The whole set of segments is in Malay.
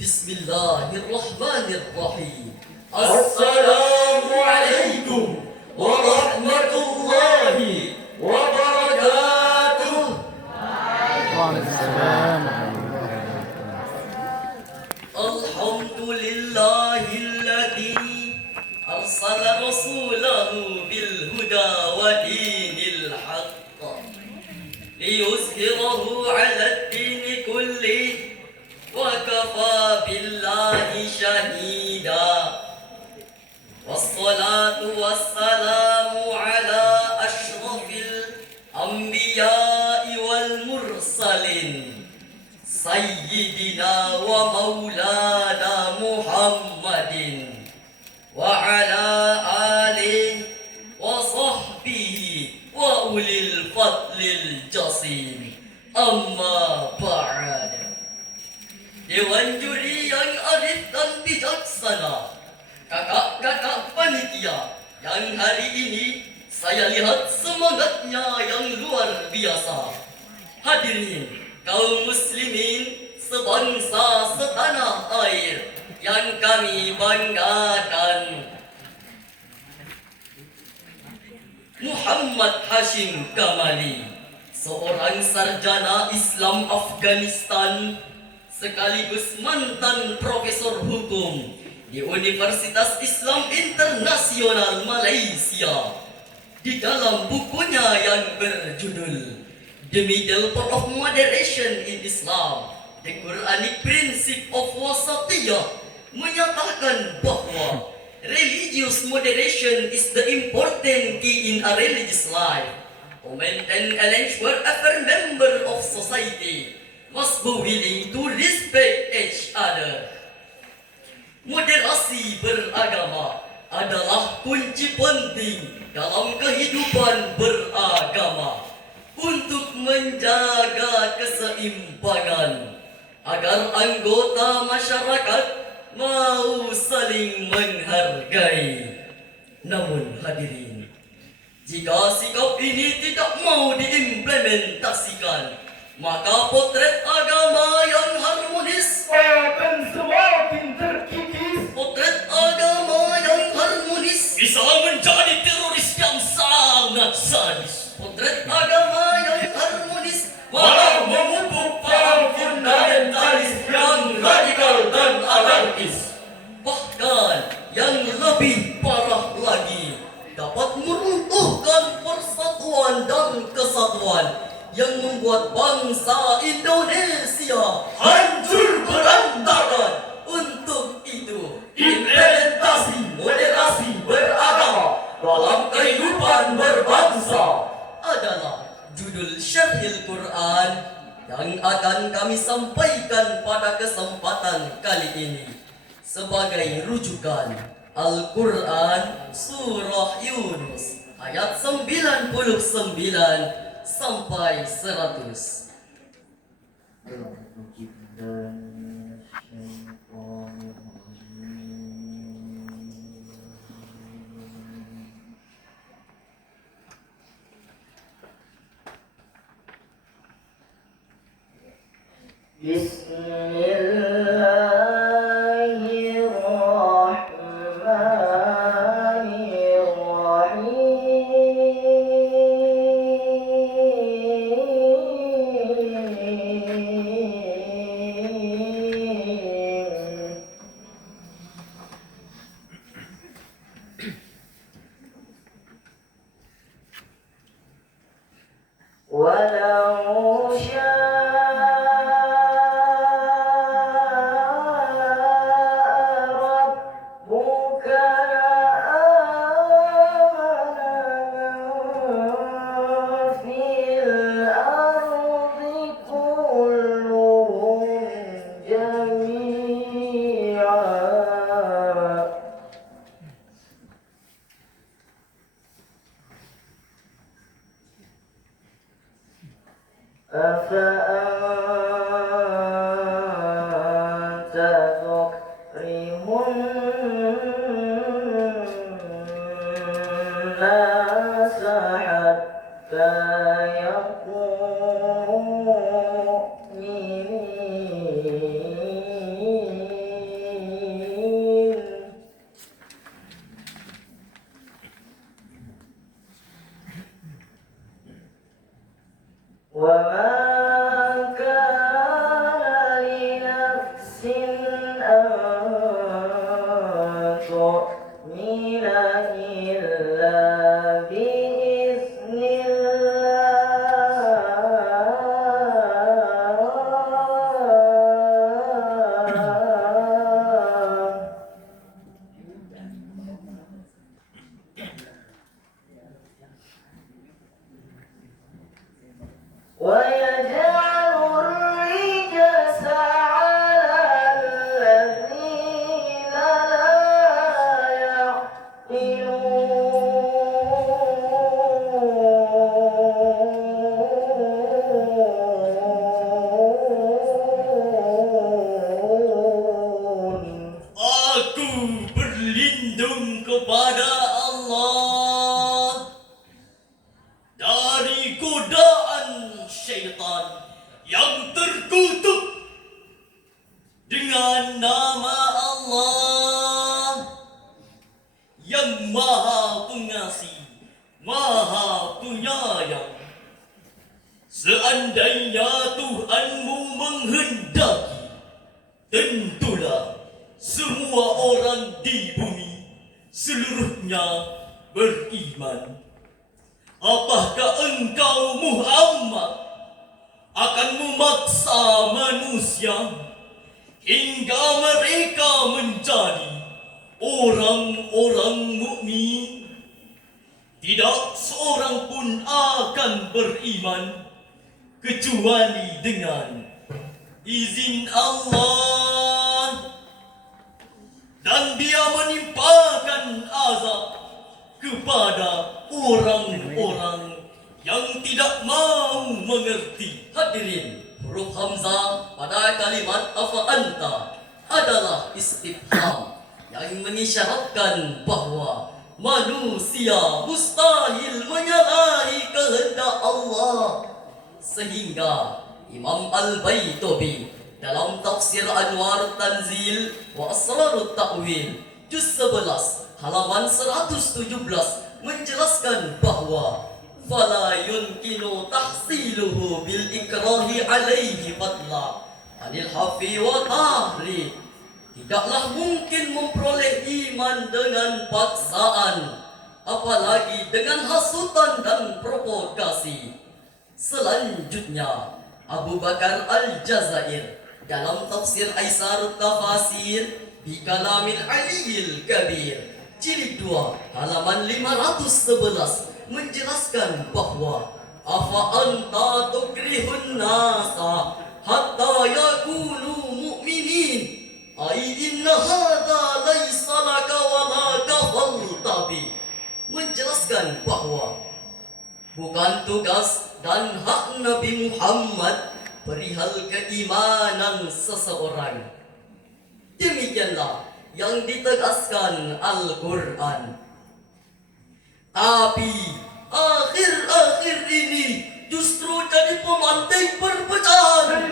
Bismillahirrahmanirrahim. Assalamualaikum warahmatullahi wabarakatuh. Alhamdulillahilladzi arsala rasulahu bil huda wa dinil haqq liyuzhirahu 'ala ad-dini kulli wa kafa billahi shahida. Wassalatu wassalamu ala ashrafil anbiya'i wal mursalin Sayyidina wa maulana Muhammadin wa ala alihi wa sahbihi wa ulil fadlil jasim. Amma ba'd. Dewan juri yang arif dan bijaksana, kakak-kakak panitia yang hari ini saya lihat semangatnya yang luar biasa. Hadirin kaum muslimin sebangsa setanah air yang kami banggakan, Muhammad Hashim Kamali, seorang sarjana Islam Afghanistan sekaligus mantan profesor hukum di Universitas Islam Internasional Malaysia. Di dalam bukunya yang berjudul The Middle Path of Moderation in Islam, The Quranic Principle of Wasatiyah, menyatakan bahwa religious moderation is the important key in a religious life. To maintain and ensure every member of society must be willing to respect each other. Moderasi beragama adalah kunci penting dalam kehidupan beragama untuk menjaga keseimbangan agar anggota masyarakat mau saling menghargai. Namun hadirin, jika sikap ini tidak mau diimplementasikan, maka potret agama yang harmonis akan semakin terkikis. Potret agama yang harmonis Bisa menjadi teroris yang sangat sadis. Potret agama yang harmonis Malah memupuk para fundamentalis yang radikal dan anarkis. bahkan yang lebih parah lagi, dapat meruntuhkan persatuan dan kesatuan yang membuat bangsa Indonesia Hancur berantakan. Untuk itu, Implementasi moderasi beragama dalam kehidupan berbangsa adalah judul Syarhil Quran yang akan kami sampaikan pada kesempatan kali ini. Sebagai rujukan, Al-Quran Surah Yunus ayat 99 sampai 100. ولو شاء ربك لآمن في الأرض كلهم جميعا أفأنت تكره الناس حتى yakunu mu'minin. Wa ma kana li nafsin an tu'mina illa biiznillah. ويجعل الرجس على الذين لا يعقلون. Aku berlindung kepada Allah dari godaan syaitan yang terkutuk. Dengan nama Allah yang Maha Pengasih, Maha Penyayang. Seandainya Tuhanmu menghendaki, tentulah semua orang di bumi seluruhnya beriman. Apakah engkau Muhammad akan memaksa manusia hingga mereka menjadi orang-orang mukmin? Tidak seorang pun akan beriman kecuali dengan izin Allah, dan Dia menimpakan azab kepada orang-orang yang tidak mau mengerti. Hadirin, huruf Hamzah pada kalimat afa anta adalah istifham yang mengisyaratkan bahwa manusia mustahil menyalahi kehendak Allah. Sehingga Imam Al-Baitubi dalam tafsir Anwar Tanzil wa Asrarut Ta'wil juz 11 halaman 117 menjelaskan bahwa fala yumkinu tahsiluhu bil ikrahi alaihi fadla anil hafi wa tahli. Tidaklah mungkin memperoleh iman dengan paksaan, apalagi dengan hasutan dan provokasi. Selanjutnya, Abu Bakar Al-Jazair dalam tafsir Aisar Tafasir bi Kalamil Aliyil Kabir jilid 2 halaman 511 menjelaskan bahwa afa anta tukrihun nasa hatta yakunu mu'minin ai inna hadza laisa laka wa laka faltabi, menjelaskan bahwa bukan tugas dan hak Nabi Muhammad perihal keimanan seseorang. Demikianlah yang ditegaskan Al-Quran. Tapi akhir-akhir ini justru jadi pemantik perpecahan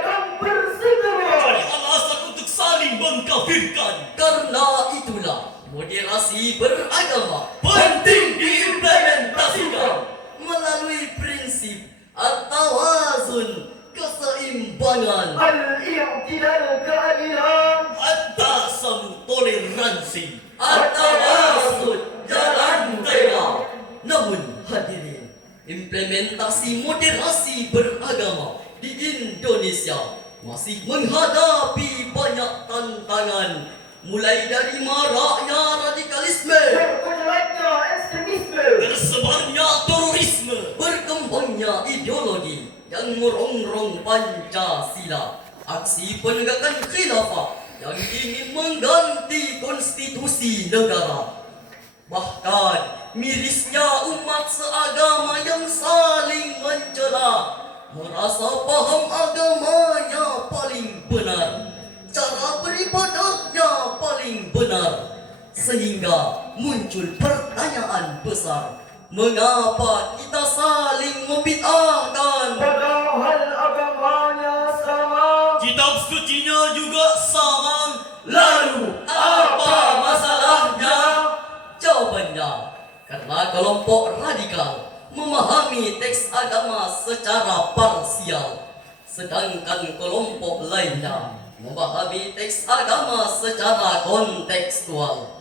Dan bersegera Jadi alasan untuk saling mengkafirkan. Karena itulah moderasi beragama Penting diimplementasikan melalui prinsip at-tawazun, keseimbangan, al-i'tidal keadilan, atasan toleransi. at-tawazun, jalan tengah. Namun hadirin, implementasi moderasi beragama di Indonesia masih menghadapi banyak tantangan, mulai dari maraknya radikalisme, berkuatnya ekstremisme, Tersebarnya terorisme, berkembangnya ideologi yang merongrong Pancasila, aksi penegakan khilafah yang ingin mengganti konstitusi negara, bahkan mirisnya umat seagama yang saling mencela, merasa paham agamanya paling benar, cara beribadahnya paling benar, sehingga muncul pertanyaan besar, Mengapa kita saling membid'ahkan? Padahal agamanya sama. Kitab sucinya juga sama. Lalu apa masalahnya? Jawabannya, karena kelompok radikal memahami teks agama secara parsial, sedangkan kelompok lainnya memahami teks agama secara kontekstual.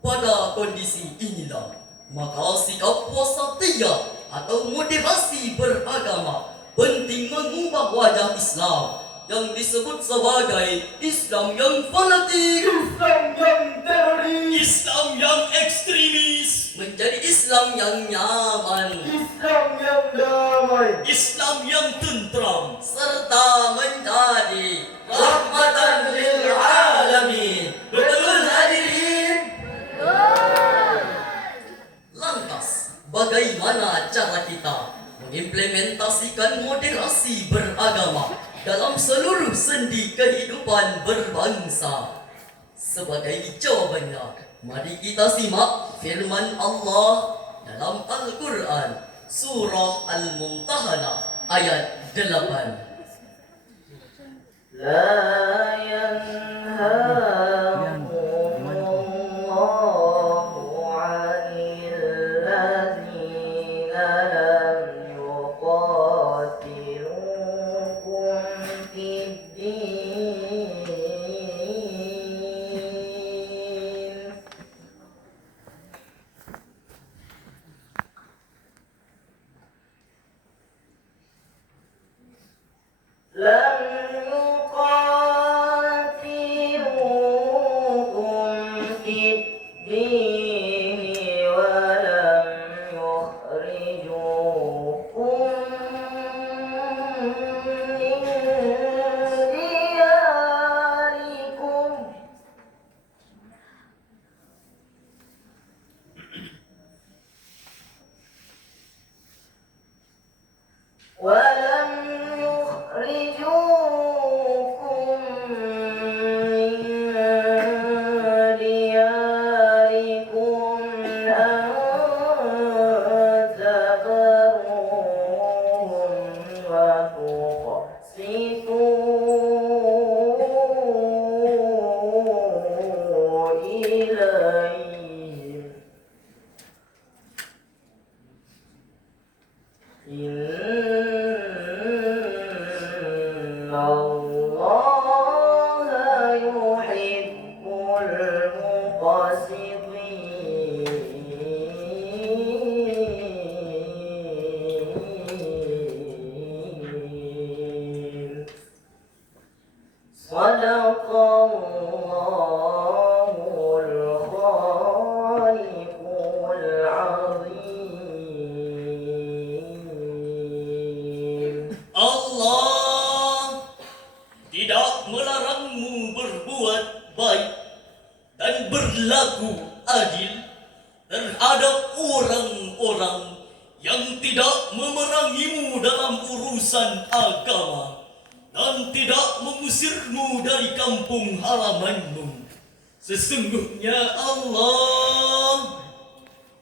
Pada kondisi inilah, maka sikap wasatiyah atau moderasi beragama penting mengubah wajah Islam yang disebut sebagai Islam yang fanatik Islam yang teroris. Islam yang ekstremis. menjadi Islam yang nyaman Islam yang damai. Islam yang tentram. serta menjadi rahmatan lil alamin. Betul hadirin? Lantas, bagaimana cara kita mengimplementasikan moderasi beragama dalam seluruh sendi kehidupan berbangsa? Sebagai jawabannya, mari kita simak firman Allah dalam Al-Quran Surah Al-Mumtahanah ayat 8. لا ينهاكم الله عن الذين لم يقاتلوكم في الدين لم يقاتلوكم في الدين ولم يخرجوكم من دياركم ولم يخرجوكم من دياركم أن تبروهم وتقسطوا إليهم إن الله يحب المقسطين صدق الله الخالق العظيم. Allah tidak melarangmu berbuat baik dan berlaku adil terhadap orang-orang yang tidak memerangimu dalam urusan agama dan tidak mengusirmu dari kampung halamanmu. Sesungguhnya Allah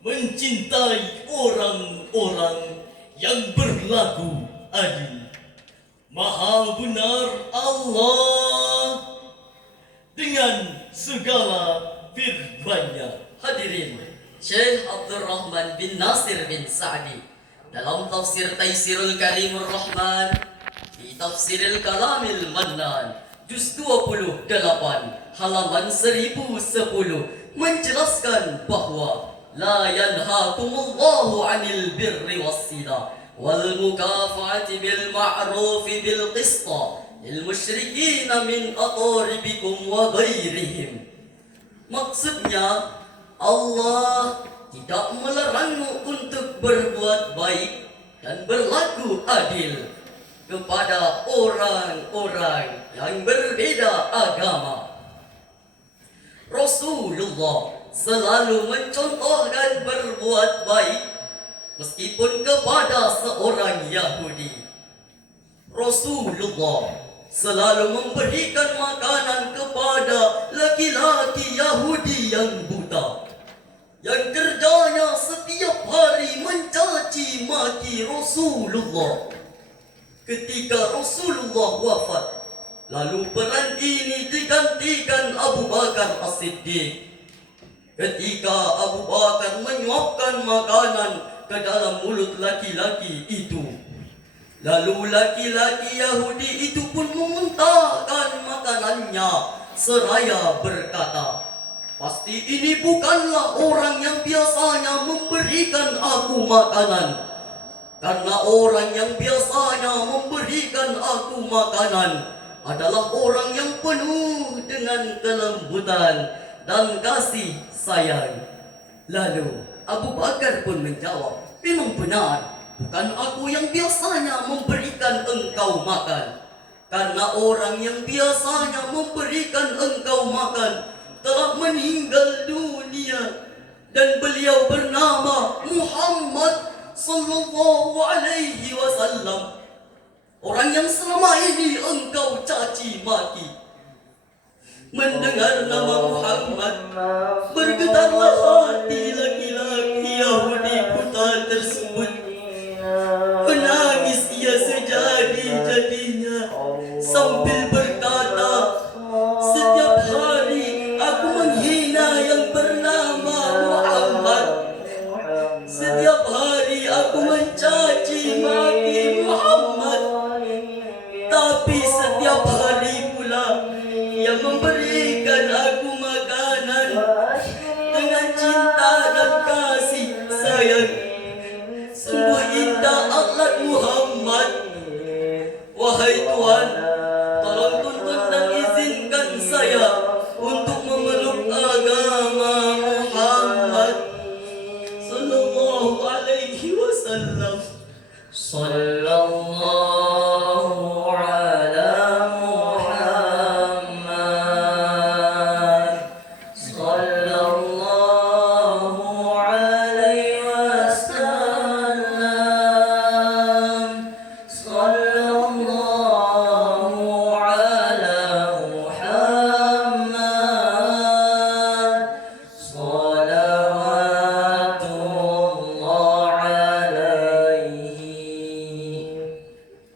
mencintai orang-orang yang berlaku adil. Maha benar Allah dengan segala firman-Nya. Hadirin, Syekh Abdul Rahman bin Nasir bin Sa'di dalam tafsir Taisirul Karimur Rahman di Tafsiril Kalamil Mannan juz 28 halaman 1010 menjelaskan bahwa la yanhaakumullahu 'anil birri wassila wal mukafa'ati bil ma'rufi bil qista lil musyrikin min aqaribikum wa ghairihim. Maksudnya, Allah tidak melarangmu untuk berbuat baik dan berlaku adil kepada orang-orang yang berbeda agama. Rasulullah selalu mencontohkan berbuat baik meskipun kepada seorang Yahudi. Rasulullah selalu memberikan makanan kepada laki-laki Yahudi yang buta. yang kerjanya setiap hari mencaci maki Rasulullah. Ketika Rasulullah wafat, lalu peran ini digantikan Abu Bakar As-Siddiq. Ketika Abu Bakar menyuapkan makanan ke dalam mulut laki-laki itu, lalu laki-laki Yahudi itu pun memuntahkan makanannya seraya berkata, "Pasti ini bukanlah orang yang biasanya memberikan aku makanan. Karena orang yang biasanya memberikan aku makanan adalah orang yang penuh dengan kelembutan dan kasih sayang." Lalu Abu Bakar pun menjawab, "Memang benar, bukan aku yang biasanya memberikan engkau makan. Karena orang yang biasanya memberikan engkau makan telah meninggal dunia, dan beliau bernama Muhammad sallallahu alaihi wasallam. Orang yang selama ini engkau caci maki." Mendengar nama Muhammad, bergetarlah hati laki-laki Yahudi buta tersebut. Menangis ia sejadi-jadinya sambil berkata, "Setiap hari aku menghina yang bernama Muhammad. Setiap hari aku mencaci maki Muhammad. Tapi setiap hari pula ia memberikan aku makanan dengan cinta dan kasih sayang. Sungguh indah akhlak Muhammad. Wahai Tuhan, tolong tuntun dan izinkan saya untuk memeluk agama Muhammad sallallahu alaihi wasallam." Sallallahu ala Muhammad. Sallallahu alaihi wasallam. Sallallahu ala Muhammad. Salawatullah alaihi.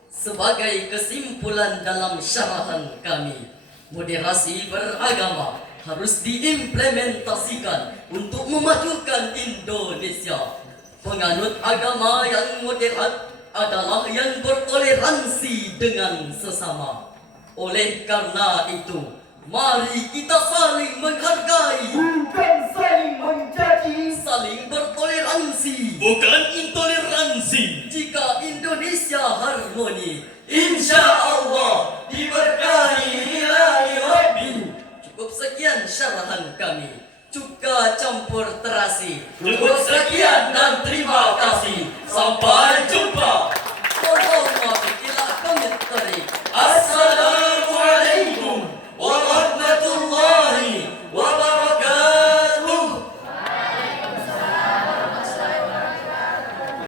Sebagai kesimpulan dalam syarahan kami, moderasi beragama harus diimplementasikan untuk memajukan Indonesia. Penganut agama yang moderat adalah yang bertoleransi dengan sesama. Oleh karena itu, mari kita saling menghargai, bukan saling mencaci. saling bertoleransi. Bukan intoleransi. Jika Indonesia harmoni, insya Allah diberkahi ilahi Rabbi. Cukup sekian syarahan kami. Cuka campur terasi. Cukup sekian dan terima